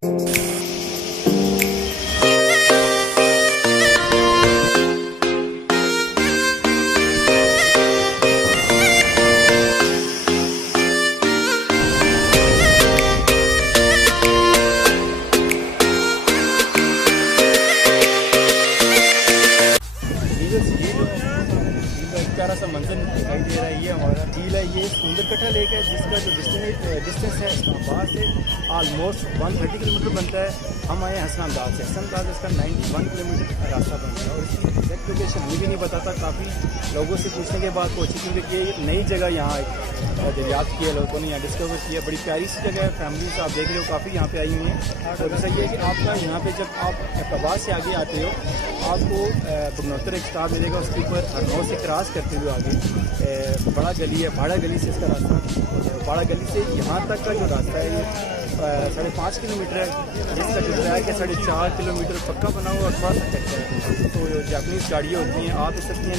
प्यारा सा मंजर दिखाई दे रहा है। ये हमारा झील है, ये सुंदरकट्टा लेक है, जिसका जो डिस्टेंस है इस्लामाबाद से ऑलमोस्ट 130 किलोमीटर बनता है। हम आए हैं हसनाबाद से, हसनाबाद इसका 91 किलोमीटर रास्ता बनता है और इसकी एग्जैक्ट लोकेशन मुझे भी नहीं पता था। काफ़ी लोगों से पूछने के बाद पहुँची, क्योंकि ये नई जगह यहाँ दरियात की है, लोगों ने यहाँ डिस्कवर किया। बड़ी प्यारी सी जगह है, फैमिलीज आप देख रहे हो काफ़ी यहाँ पे आई हुई हैं। और ऐसा ये है कि आपका यहाँ पे जब आप कबाब से आगे आते हो आपको बगनौतर एक स्टार मिलेगा, उसके ऊपर हरनौ से क्रॉस करते हुए आगे बड़ा गली है, भाड़ा गली से इसका रास्ता, भाड़ा गली से यहाँ तक का जो रास्ता है ये 5.5 किलोमीटर है, जिसका जो ट्रैक है 4.5 किलोमीटर पक्का बना हुआ और थोड़ा सा कच्चा है। तो जापानीज़ गाड़ियाँ होती हैं, आ तो सकती हैं,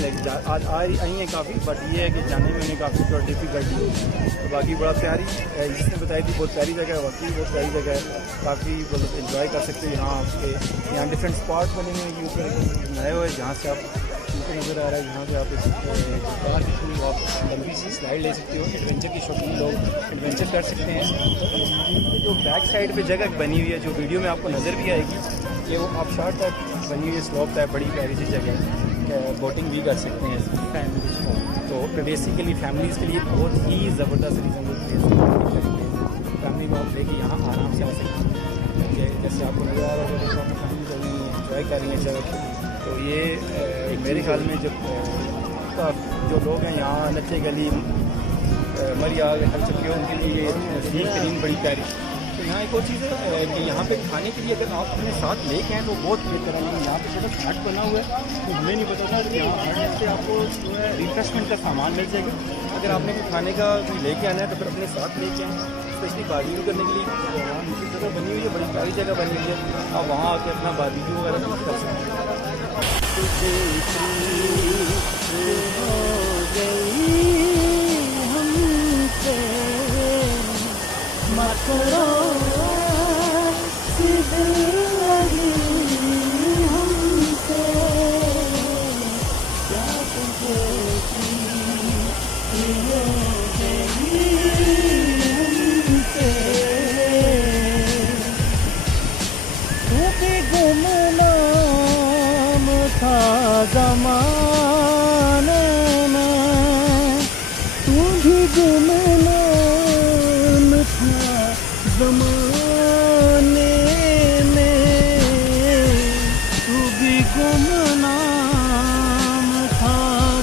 आज आई हैं काफ़ी, बट ये है कि जाने में उन्हें काफ़ी थोड़ा डिफिकल्टी होती है। तो बाकी बड़ा प्यारी जिसने बताई थी, बहुत प्यारी जगह है, वाकई बहुत प्यारी जगह है, काफ़ी मतलब इन्जॉय कर सकते हो यहाँ आपके। यहाँ डिफरेंट स्पॉट बने हुए हैं, ऊपर बनाए हुए हैं जहाँ से आप ऊपर नज़र आ रहा है, यहाँ से आप बाहर की आप लंबी सी स्लाइड ले सकते हो। एडवेंचर की शौकीन लोग एडवेंचर कर सकते हैं। जो बैक साइड पे जगह बनी हुई है, जो वीडियो में आपको नज़र भी आएगी, कि वो आप शॉर्ट टाइप बनी हुई स्लोप टाइप, बड़ी प्यारी सी जगह है, बोटिंग भी कर सकते हैं फैमिलीज को। तो बेसिकली फैमिलीज़ के लिए बहुत ही ज़बरदस्त रीज़न होती है, फैमिली को आप लेके यहाँ आराम से आ सकते हैं। जैसे आपको नज़र आ रहा होगा, फैमिली इंजॉय कर रही है जगह। तो ये मेरे ख्याल में जो लोग हैं यहाँ नच्चे गली मरिया हर चुके हो, उनके लिए ये नज़दीक तरीन बड़ी प्यारी। तो यहाँ एक और चीज़ है कि यहाँ पे खाने के लिए अगर आप अपने साथ लेके आएँ तो बहुत बेहतर है। यहाँ पे सिर्फ हट बना हुआ है, तो हमें नहीं पता था कि यहाँ हट से आपको जो है रिफ्रेशमेंट का सामान मिल जाएगा। अगर आपने कोई खाने का कोई लेके आना है तो फिर अपने साथ लेके आएँ, स्पेशली बारबेक्यू करने के लिए यहाँ नीचे जगह बनी हुई है, बड़ी प्यारी जगह बनी हुई है। आप वहाँ आके अपना बारबेक्यू वगैरह कर सकते हैं। ज़माने में तू भी गुमनाम था, ज़माने में तू भी गुमनाम था,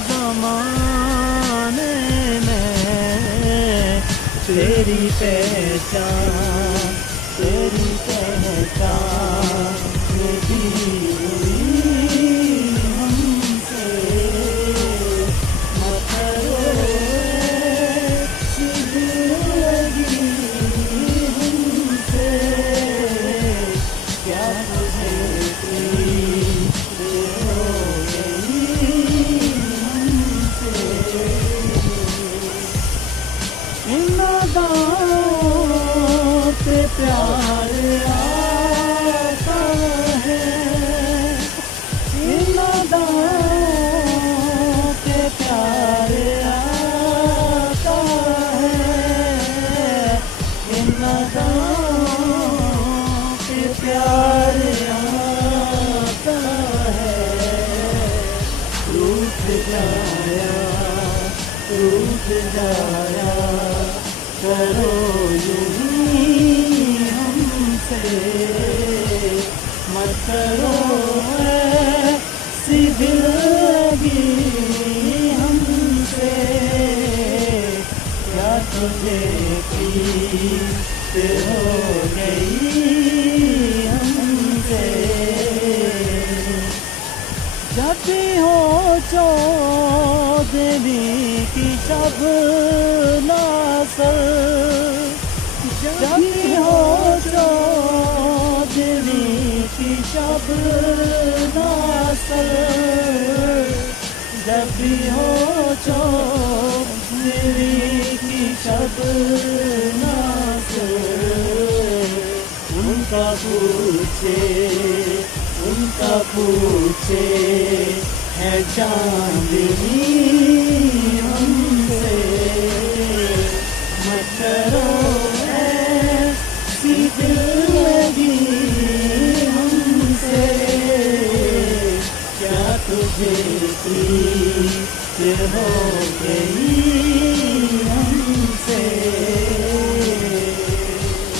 ज़माने में तेरी पहचान मेरी प्यार आता है, इन दांतों पे प्यार आता है, इन दांतों पे प्यार आता है। रूठ जाया करो मत करो ऐसी दिलगी हमसे, क्या तुझे पीर हो गई हमसे। जब भी हो चौदवी की शब नासर, जब भी हो चौदवी की शब नासर, जब भी हो चौदवी की शब नासर, उन उनका पूछे है चांदनी हमसे मत करो ऐसी दिल लगी हमसे क्या तुझे प्रीत हो